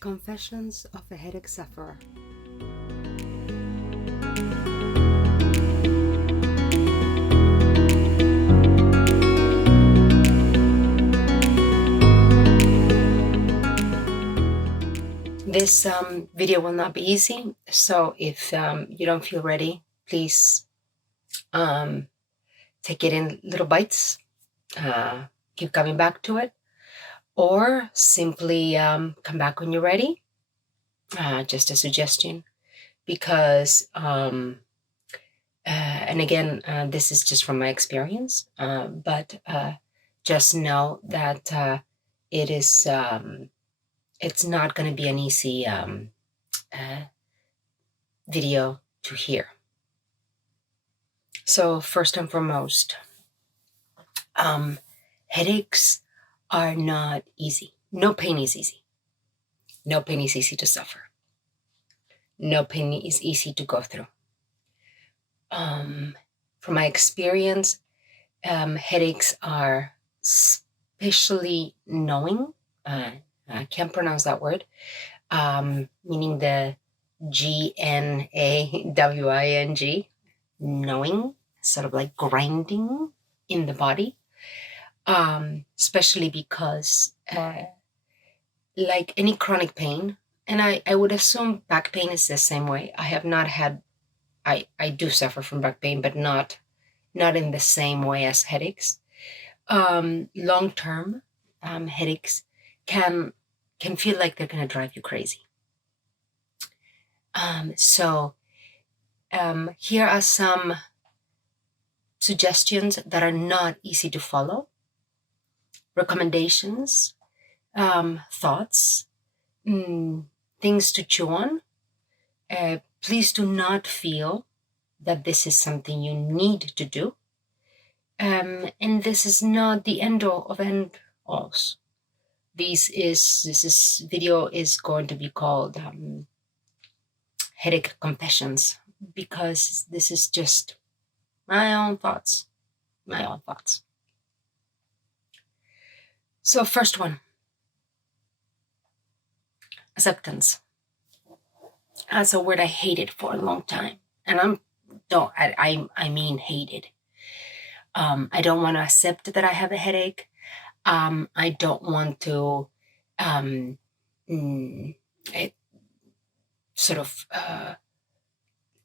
Confessions of a Headache Sufferer. This video will not be easy, so if you don't feel ready, please take it in little bites, keep coming back to it, or simply come back when you're ready. Just a suggestion, because and again, this is just from my experience, but just know that it is it's not going to be an easy video to hear. So first and foremost, headaches are not easy. No pain is easy. No pain is easy to suffer. No pain is easy to go through. From my experience, headaches are especially knowing. I can't pronounce that word. Meaning the GNAWING, knowing, sort of like grinding in the body. Especially because, like any chronic pain, and I would assume back pain is the same way. I have not had, I do suffer from back pain, but not in the same way as headaches. Long-term headaches can feel like they're going to drive you crazy. So here are some suggestions that are not easy to follow, recommendations, thoughts, things to chew on. Please do not feel that this is something you need to do. And this is not the end all of end alls. This video is going to be called Headache Confessions, because this is just my own thoughts. So first one, acceptance. That's a word I hated for a long time, and I mean hated. I don't want to accept that I have a headache. I don't want to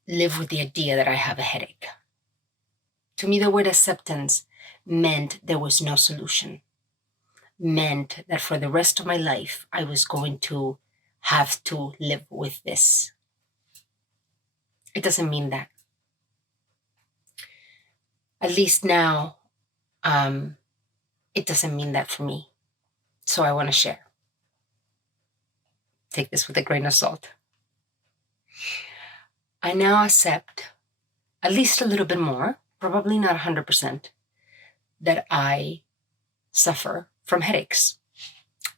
live with the idea that I have a headache. To me, the word acceptance meant there was no solution. Meant that for the rest of my life, I was going to have to live with this. It doesn't mean that. At least now, it doesn't mean that for me. So I want to share. Take this with a grain of salt. I now accept, at least a little bit more, probably not 100%, that I suffer from headaches.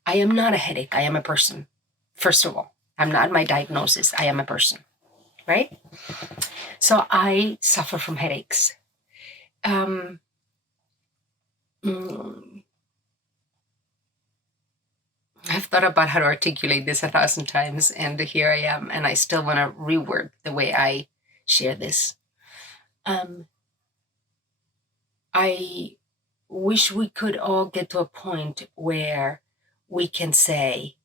I am not a headache. I am a person. First of all, I'm not my diagnosis. I am a person, right? So I suffer from headaches. I've thought about how to articulate this 1,000 times, and here I am, and I still want to reword the way I share this. I wish we could all get to a point where we can say,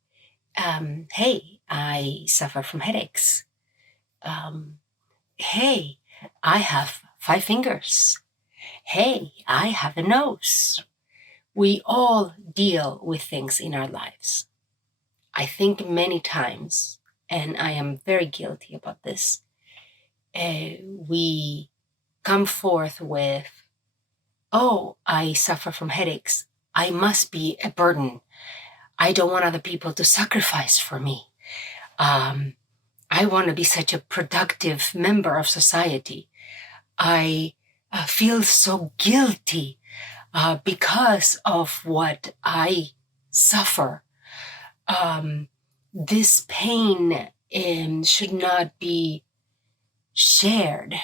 hey, I suffer from headaches. Hey, I have 5 fingers. Hey, I have a nose. We all deal with things in our lives. I think many times, and I am very guilty about this, we come forth with, oh, I suffer from headaches. I must be a burden. I don't want other people to sacrifice for me. I want to be such a productive member of society. I feel so guilty because of what I suffer. This pain should not be shared,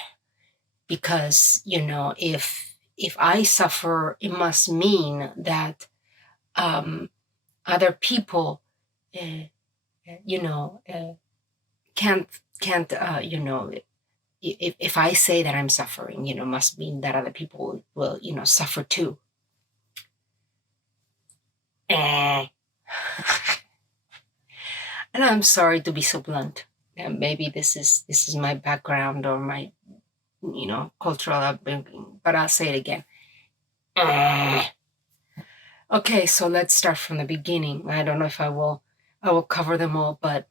because, if I suffer, it must mean that other people can't, if I say that I'm suffering, must mean that other people will, suffer too. And I'm sorry to be so blunt. And maybe this is my background or my, cultural upbringing, but I'll say it again. Okay, so let's start from the beginning. I don't know if I will cover them all, but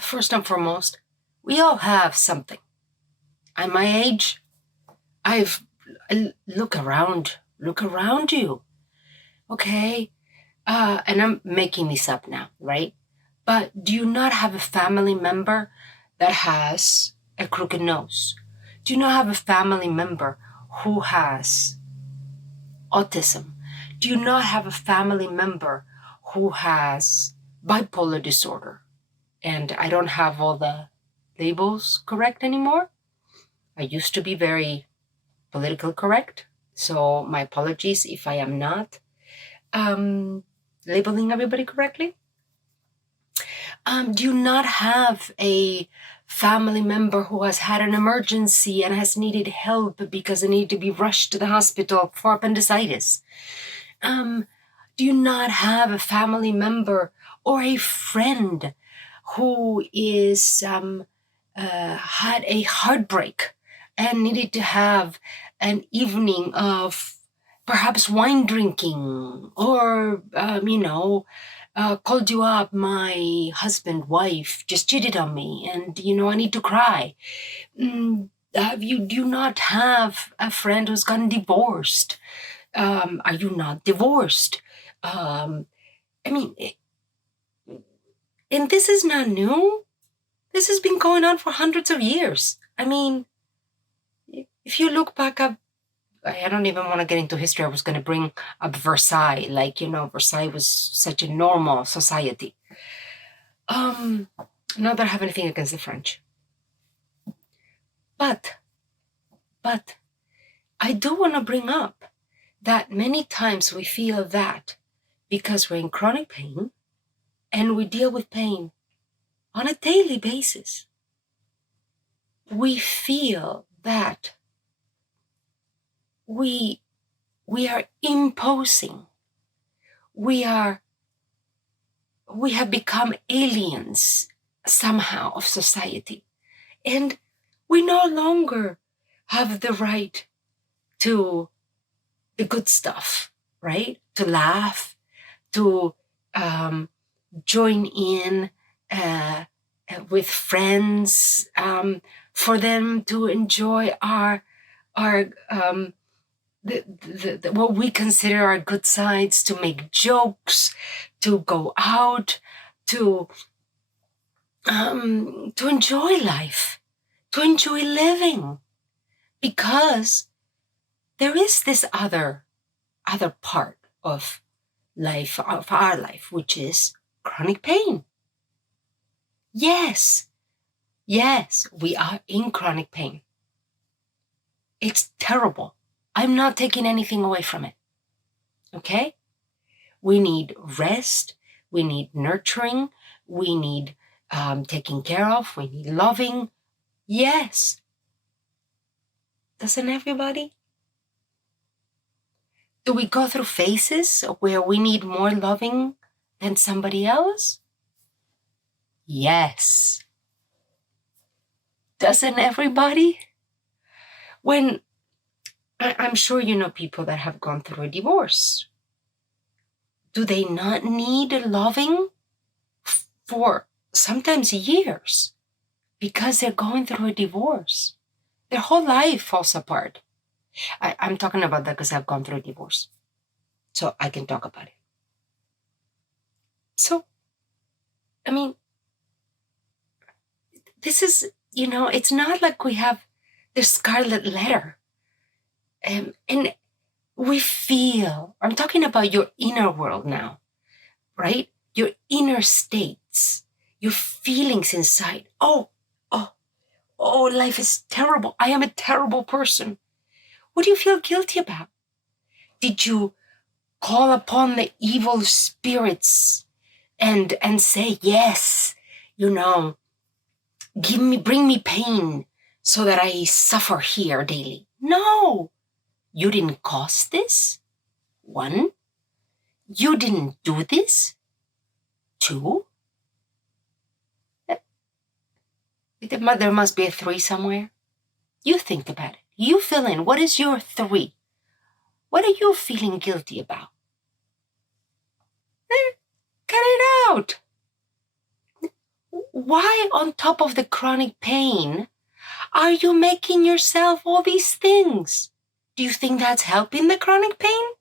first and foremost, we all have something. At my age, look around you. Okay, and I'm making this up now, right? But do you not have a family member that has a crooked nose? Do you not have a family member who has autism? Do you not have a family member who has bipolar disorder? And I don't have all the labels correct anymore. I used to be very politically correct. So my apologies if I am not labeling everybody correctly. Do you not have a family member who has had an emergency and has needed help because they need to be rushed to the hospital for appendicitis? Do you not have a family member or a friend who is had a heartbreak and needed to have an evening of perhaps wine drinking, or called you up, my husband, wife just cheated on me, and I need to cry. Do you not have a friend who's gotten divorced? Are you not divorced? And this is not new. This has been going on for hundreds of years. If you look back up, I don't even want to get into history. I was going to bring up Versailles. Versailles was such a normal society. Not that I have anything against the French. But I do want to bring up that many times we feel that because we're in chronic pain and we deal with pain on a daily basis, we feel that we are imposing. We have become aliens somehow of society, and we no longer have the right to the good stuff, right? To laugh, to join in with friends, for them to enjoy our what we consider our good sides, to make jokes, to go out, to enjoy life, to enjoy living, because there is this other part of life, of our life, which is chronic pain. Yes, we are in chronic pain. It's terrible. I'm not taking anything away from it. Okay? We need rest. We need nurturing. We need taking care of. We need loving. Yes. Doesn't everybody? Do we go through phases where we need more loving than somebody else? Yes. Doesn't everybody? When I'm sure you know people that have gone through a divorce. Do they not need loving for sometimes years because they're going through a divorce? Their whole life falls apart. I'm talking about that because I've gone through a divorce, so I can talk about it. So, this is, it's not like we have the scarlet letter. And we feel, I'm talking about your inner world now, right? Your inner states, your feelings inside. Oh, life is terrible. I am a terrible person. What do you feel guilty about? Did you call upon the evil spirits and say, yes, bring me pain so that I suffer here daily. No, you didn't cause this. 1, you didn't do this. 2, there must be a 3 somewhere. You think about it. You fill in. What is your 3? What are you feeling guilty about? Cut it out. Why, on top of the chronic pain, are you making yourself all these things? Do you think that's helping the chronic pain?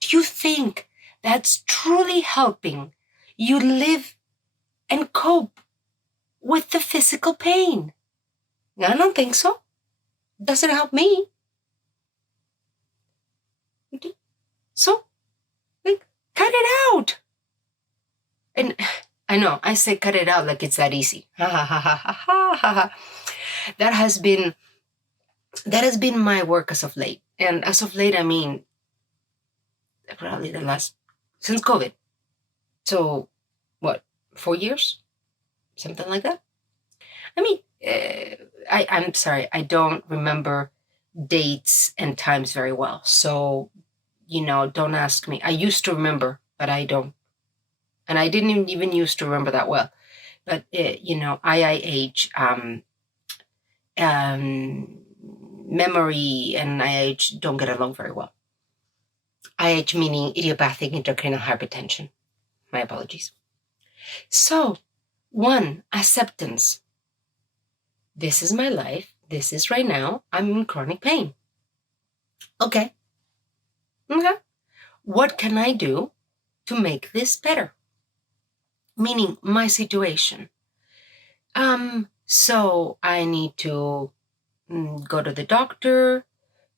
Do you think that's truly helping you live and cope with the physical pain? I don't think so. Doesn't help me. So, cut it out. And I know, I say cut it out like it's that easy. That has been my work as of late. And as of late, I mean, probably since COVID. So, what, 4 years? Something like that? I mean, I'm sorry, I don't remember dates and times very well. So, don't ask me. I used to remember, but I don't. And I didn't even used to remember that well. But, IIH, memory and IIH don't get along very well. IH meaning idiopathic intracranial hypertension. My apologies. So, 1, acceptance. This is my life. This is right now. I'm in chronic pain. Okay. What can I do to make this better? Meaning my situation. So I need to go to the doctor.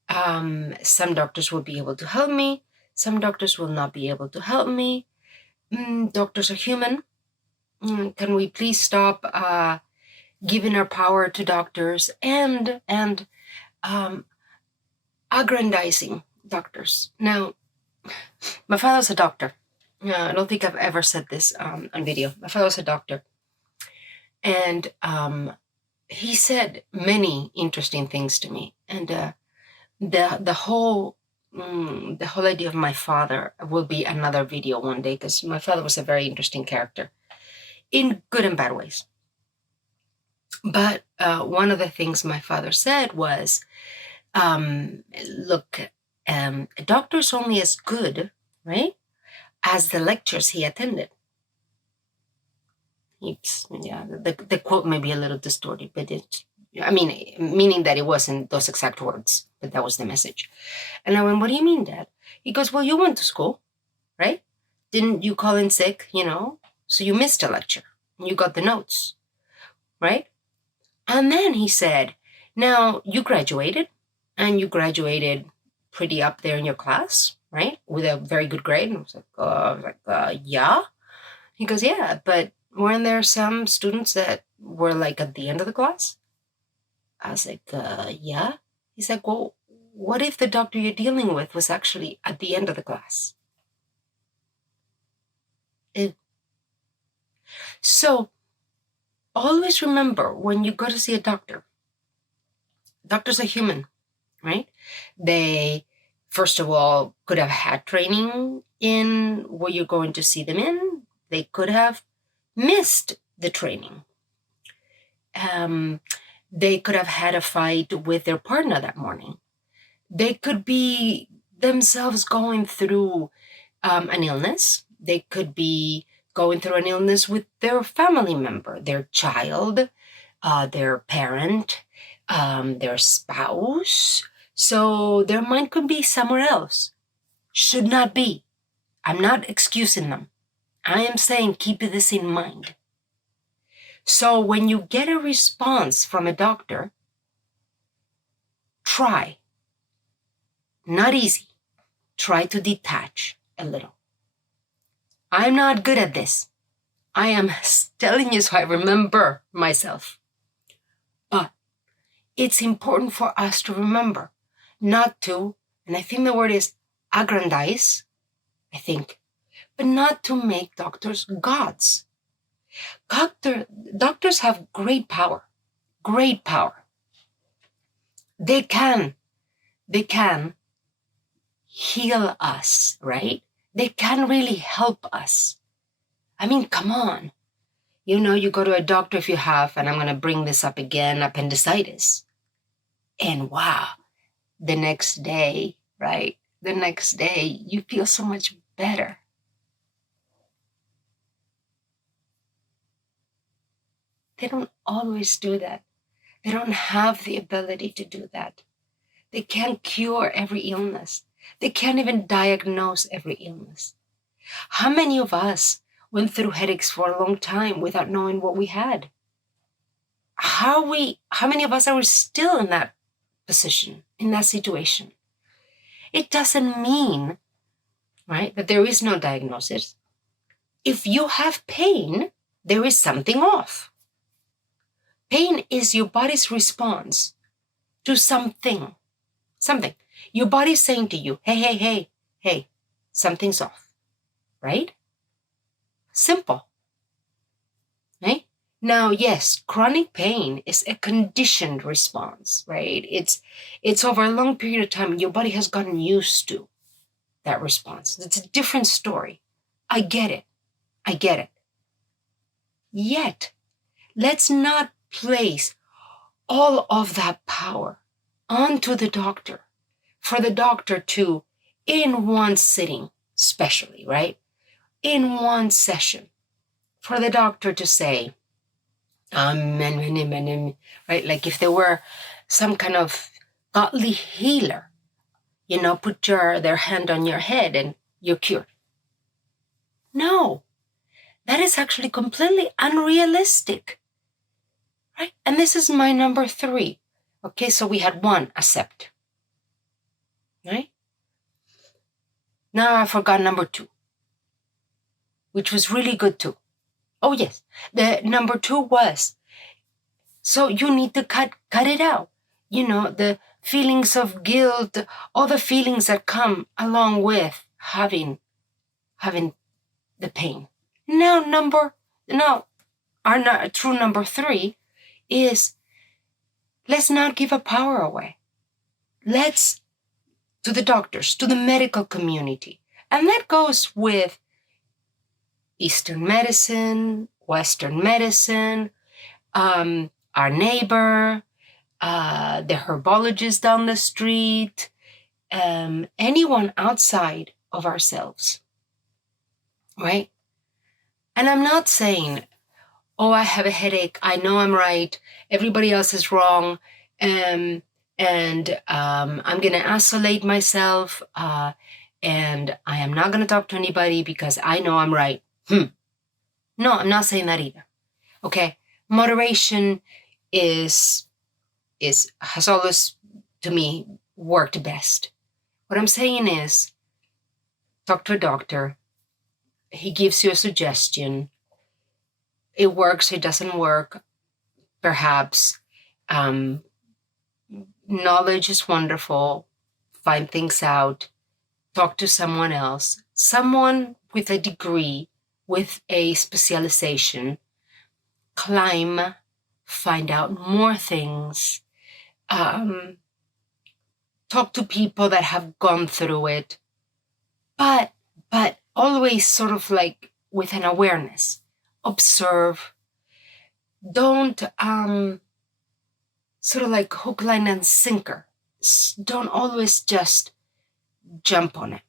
Some doctors will be able to help me. Some doctors will not be able to help me. Doctors are human. Can we please stop giving our power to doctors and aggrandizing doctors? Now, my father's a doctor. I don't think I've ever said this on video. My father's a doctor. And he said many interesting things to me. And the whole idea of my father will be another video one day, because my father was a very interesting character in good and bad ways. But one of the things my father said was, look, a doctor's only as good, right, as the lectures he attended. The quote may be a little distorted, but meaning that it wasn't those exact words, but that was the message. And I went, what do you mean, Dad? He goes, well, you went to school, right? Didn't you call in sick, so you missed a lecture. You got the notes, right? And then he said, now you graduated, and you graduated pretty up there in your class, right? With a very good grade. And I was like, yeah. He goes, yeah, but weren't there some students that were like at the end of the class? I was like, yeah. He's like, well, what if the doctor you're dealing with was actually at the end of the class? So always remember, when you go to see a doctor, doctors are human, right? They, first of all, could have had training in what you're going to see them in. They could have missed the training. They could have had a fight with their partner that morning. They could be themselves going through an illness. They could be going through an illness with their family member, their child, their parent, their spouse. So their mind could be somewhere else. Should not be. I'm not excusing them. I am saying keep this in mind. So when you get a response from a doctor, try. Not easy. Try to detach a little. I'm not good at this. I am telling you so I remember myself. But it's important for us to remember not to, and I think the word is aggrandize, I think, but not to make doctors gods. Doctors have great power, great power. They can heal us, right? They can really help us. I mean, come on. You go to a doctor if you have, and I'm going to bring this up again, appendicitis. And wow, the next day, right? The next day, you feel so much better. They don't always do that. They don't have the ability to do that. They can't cure every illness. They can't even diagnose every illness. How many of us went through headaches for a long time without knowing what we had? How many of us are still in that position, in that situation? It doesn't mean, right, that there is no diagnosis. If you have pain, there is something off. Pain is your body's response to something. Your body's saying to you, hey, something's off, right? Simple, right? Now, yes, chronic pain is a conditioned response, right? It's over a long period of time. Your body has gotten used to that response. It's a different story. I get it. Yet, let's not place all of that power onto the doctor, for the doctor to, in one sitting, especially, right? In one session, for the doctor to say, right? Like if there were some kind of godly healer, put their hand on your head and you're cured. No, that is actually completely unrealistic, right? And this is my number 3. Okay, so we had 1, accept, right? Now I forgot number 2, which was really good too. Oh yes, the number 2 was, so you need to cut it out. The feelings of guilt, all the feelings that come along with having the pain. Now our true number 3 is, let's not give our power away. Let's, to the doctors, to the medical community. And that goes with Eastern medicine, Western medicine, our neighbor, the herbologist down the street, anyone outside of ourselves, right? And I'm not saying, oh, I have a headache, I know I'm right, everybody else is wrong, and I'm going to isolate myself, and I am not going to talk to anybody because I know I'm right. No, I'm not saying that either. Okay, moderation has always, to me, worked best. What I'm saying is, talk to a doctor. He gives you a suggestion. It works, it doesn't work, perhaps. Knowledge is wonderful. Find things out. Talk to someone else. Someone with a degree, with a specialization. Climb, find out more things. Talk to people that have gone through it. But always sort of like with an awareness. Observe. Don't sort of like hook, line, and sinker. Don't always just jump on it.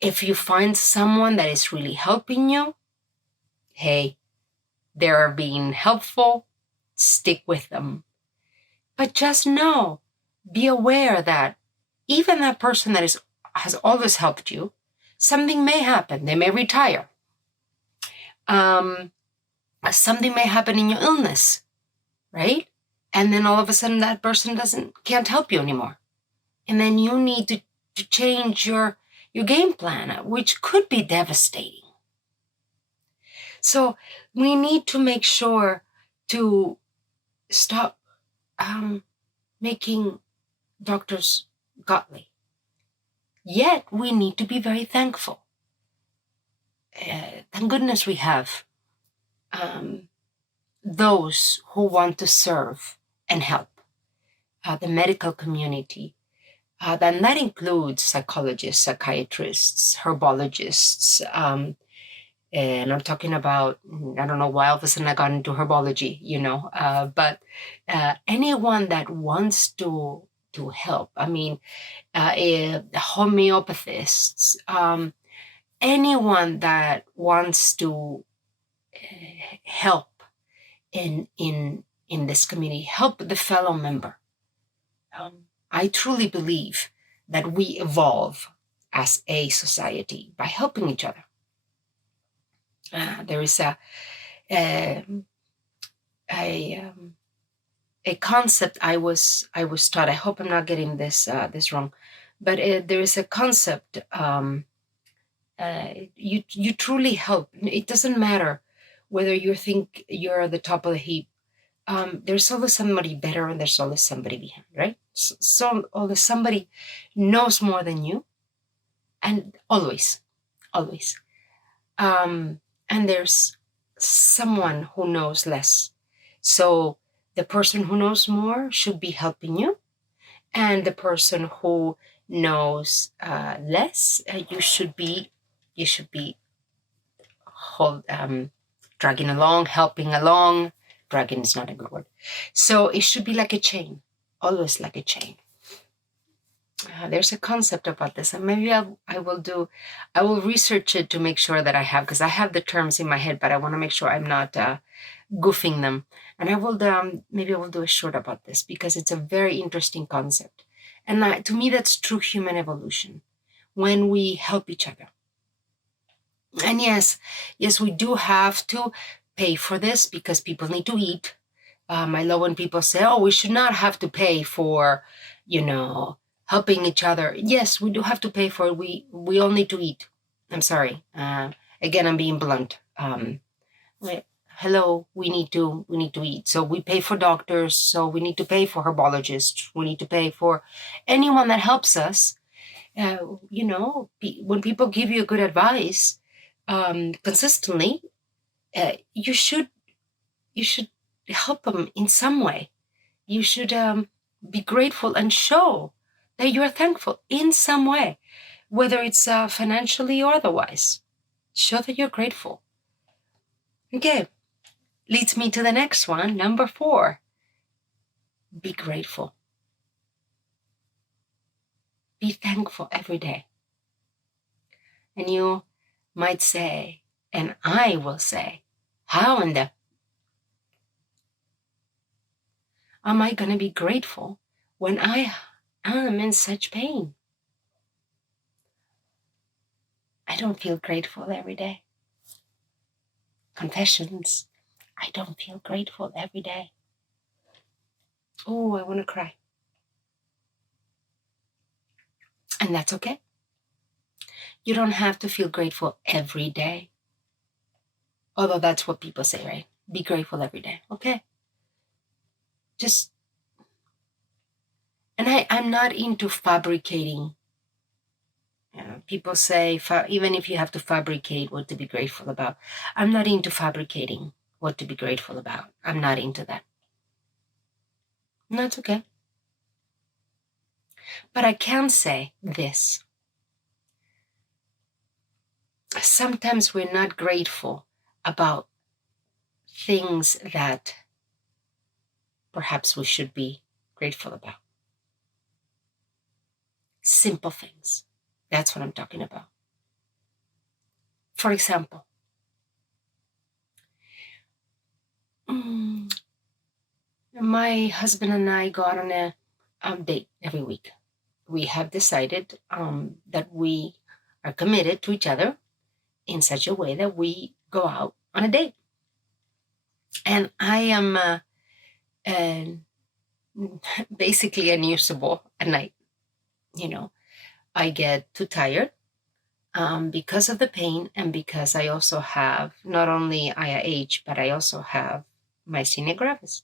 If you find someone that is really helping you, hey, they're being helpful, stick with them. But just know, be aware that even that person that has always helped you, something may happen. They may retire. Something may happen in your illness, right? And then all of a sudden that person can't help you anymore. And then you need to change your game plan, which could be devastating. So we need to make sure to stop making doctors godly. Yet we need to be very thankful. thank goodness we have um, those who want to serve and help the medical community. Then that includes psychologists, psychiatrists, herbologists, and I'm talking about, I don't know why all of a sudden I got into herbology, but anyone that wants to help. I mean, homeopathists, anyone that wants to help in this community, help the fellow member. I truly believe that we evolve as a society by helping each other. There is a concept I was taught. I hope I'm not getting this wrong, but there is a concept. You truly help. It doesn't matter whether you think you're at the top of the heap. There's always somebody better, and there's always somebody behind, right? So always somebody knows more than you, and always. And there's someone who knows less. So the person who knows more should be helping you, and the person who knows less, you should be dragging along, helping along. Dragging is not a good word. So it should be like a chain, always like a chain. There's a concept about this, and maybe I will research it to make sure that I have, because I have the terms in my head, but I want to make sure I'm not goofing them. And maybe I will do a short about this, because it's a very interesting concept. And to me, that's true human evolution, when we help each other. And yes, we do have to pay for this, because people need to eat. I love when people say, oh, we should not have to pay for, helping each other. Yes, we do have to pay for it. We all need to eat. I'm sorry. Again, I'm being blunt. Hello, we need to eat. So we pay for doctors. So we need to pay for herbologists. We need to pay for anyone that helps us. When people give you good advice consistently, you should help them in some way. You should be grateful and show that you are thankful in some way, whether it's financially or otherwise. Show that you're grateful. Okay, leads me to the next one, number 4. Be grateful. Be thankful every day. And you might say, and I will say, how in the am I going to be grateful when I am in such pain? I don't feel grateful every day. Confessions, I don't feel grateful every day. Oh, I want to cry. And that's okay. You don't have to feel grateful every day. Although that's what people say, right? Be grateful every day. Okay. And I'm not into fabricating. People say, even if you have to fabricate what to be grateful about, I'm not into fabricating what to be grateful about. I'm not into that. And that's okay. But I can say this. Sometimes we're not grateful about things that perhaps we should be grateful about. Simple things. That's what I'm talking about. For example, my husband and I go out on a date every week. We have decided that we are committed to each other in such a way that we go out on a date. And I am basically unusable at night. I get too tired because of the pain, and because I also have not only IIH, but I also have myasthenia gravis.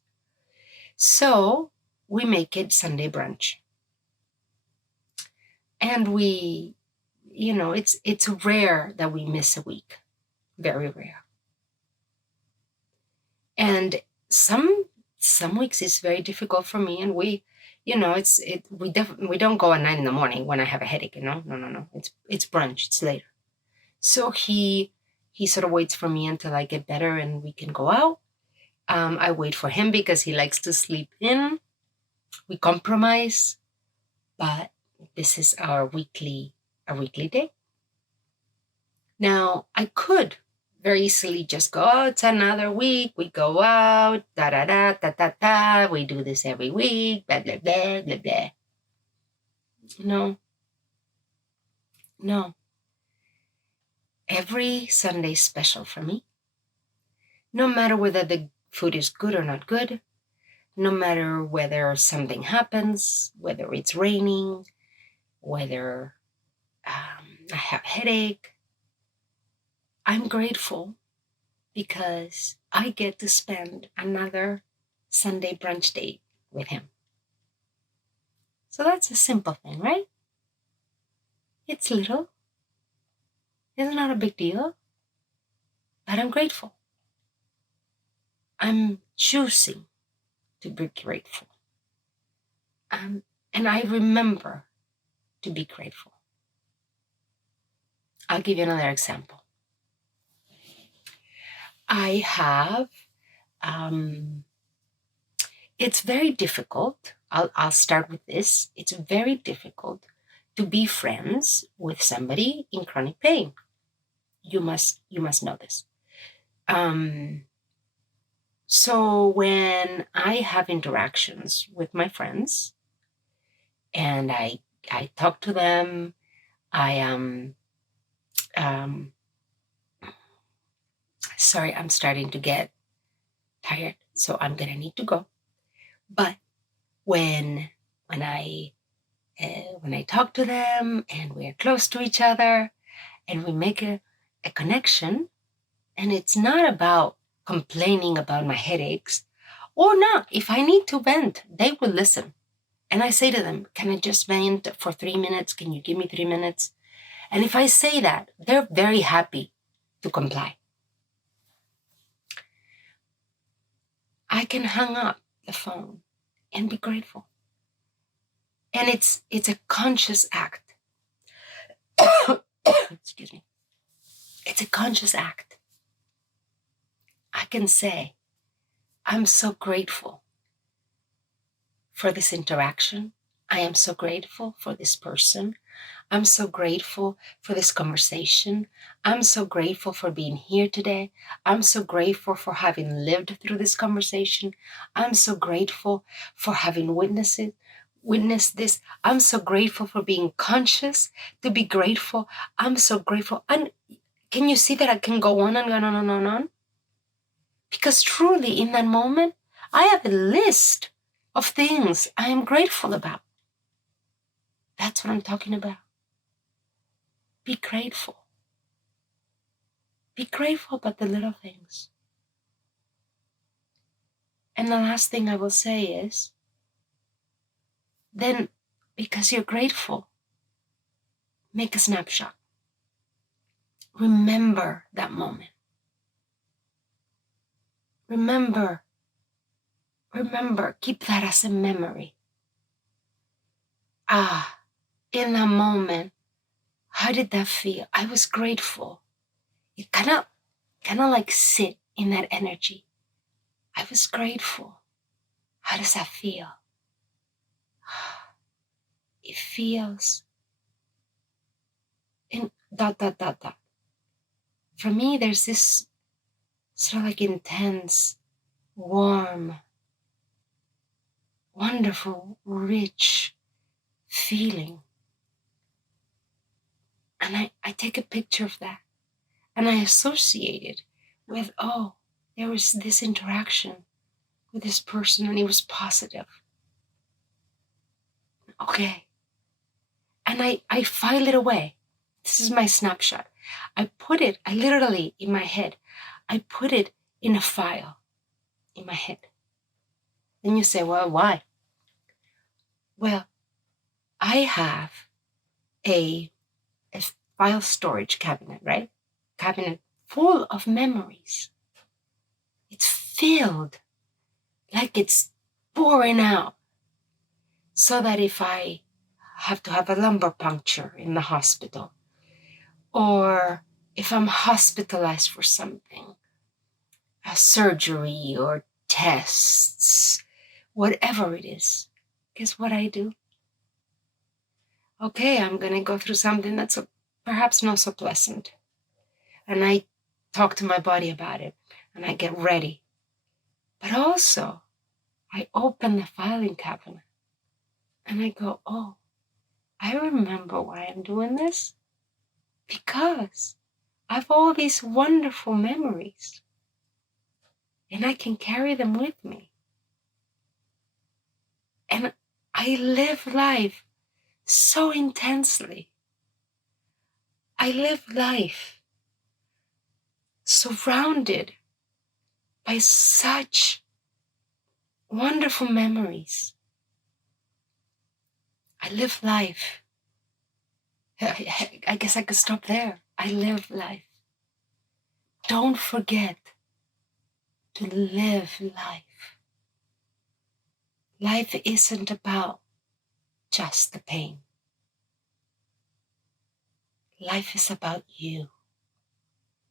So we make it Sunday brunch. And we, it's rare that we miss a week. Very rare. And some weeks it's very difficult for me, and we, we don't go at 9 in the morning when I have a headache. No. It's brunch. It's later. So he sort of waits for me until I get better and we can go out. I wait for him because he likes to sleep in. We compromise, but this is our weekly day. Now, I could very easily just go, oh, it's another week. We go out, da. We do this every week, blah, blah, blah, blah, blah. No. Every Sunday is special for me. No matter whether the food is good or not good, no matter whether something happens, whether it's raining, whether I have a headache, I'm grateful because I get to spend another Sunday brunch date with him. So that's a simple thing, right? It's little. It's not a big deal. But I'm grateful. I'm choosing to be grateful. And I remember to be grateful. I'll give you another example. I have, it's very difficult. I'll start with this. It's very difficult to be friends with somebody in chronic pain. You must know this. So when I have interactions with my friends and I talk to them, I am, sorry, I'm starting to get tired, so I'm gonna need to go. But when I talk to them and we're close to each other and we make a connection, and it's not about complaining about my headaches or not. If I need to vent, they will listen. And I say to them, can I just vent for 3 minutes? Can you give me 3 minutes? And if I say that, they're very happy to comply. I can hang up the phone and be grateful. And it's a conscious act. Excuse me. It's a conscious act. I can say, I'm so grateful for this interaction. I am so grateful for this person. I'm so grateful for this conversation. I'm so grateful for being here today. I'm so grateful for having lived through this conversation. I'm so grateful for having witnessed this. I'm so grateful for being conscious to be grateful. I'm so grateful. And can you see that I can go on and on and on and on? Because truly in that moment, I have a list of things I am grateful about. That's what I'm talking about. Be grateful. Be grateful about the little things. And the last thing I will say is, then because you're grateful, make a snapshot. Remember that moment. Remember, keep that as a memory. In that moment, how did that feel? I was grateful. You kind of like sit in that energy. I was grateful. How does that feel? It feels in ... For me, there's this sort of like intense, warm, wonderful, rich feeling. And I take a picture of that and I associate it with, oh, there was this interaction with this person and it was positive. Okay. And I file it away. This is my snapshot. I literally in my head, I put it in a file in my head. And you say, well, why? Well, I have a file storage cabinet, right? Cabinet full of memories. It's filled, like it's pouring out. So that if I have to have a lumbar puncture in the hospital, or if I'm hospitalized for something, a surgery or tests, whatever it is, guess what I do? Okay, I'm going to go through something that's perhaps not so pleasant. And I talk to my body about it, and I get ready. But also, I open the filing cabinet, and I go, oh, I remember why I'm doing this. Because I have all these wonderful memories, and I can carry them with me. And I live life so intensely. I live life surrounded by such wonderful memories. I live life. I guess I could stop there. I live life. Don't forget to live life. Life isn't about just the pain. Life is about you.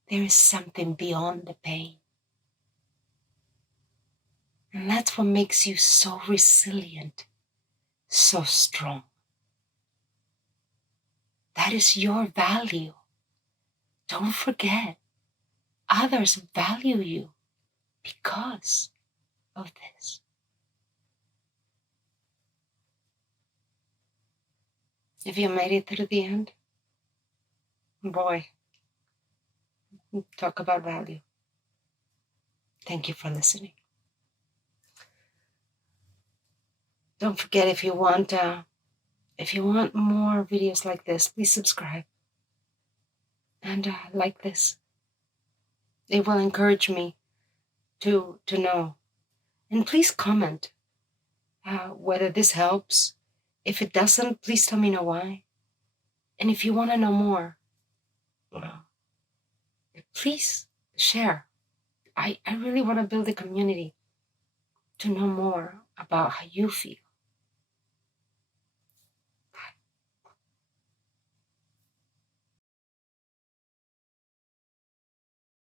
There is something beyond the pain. And that's what makes you so resilient, so strong. That is your value. Don't forget, others value you because of this. If you made it through the end, boy, talk about value. Thank you for listening. Don't forget, if you want more videos like this, please subscribe and like this. It will encourage me to know. And please comment whether this helps. If it doesn't, please tell me know why. And if you want to know more, please share. I really want to build a community to know more about how you feel.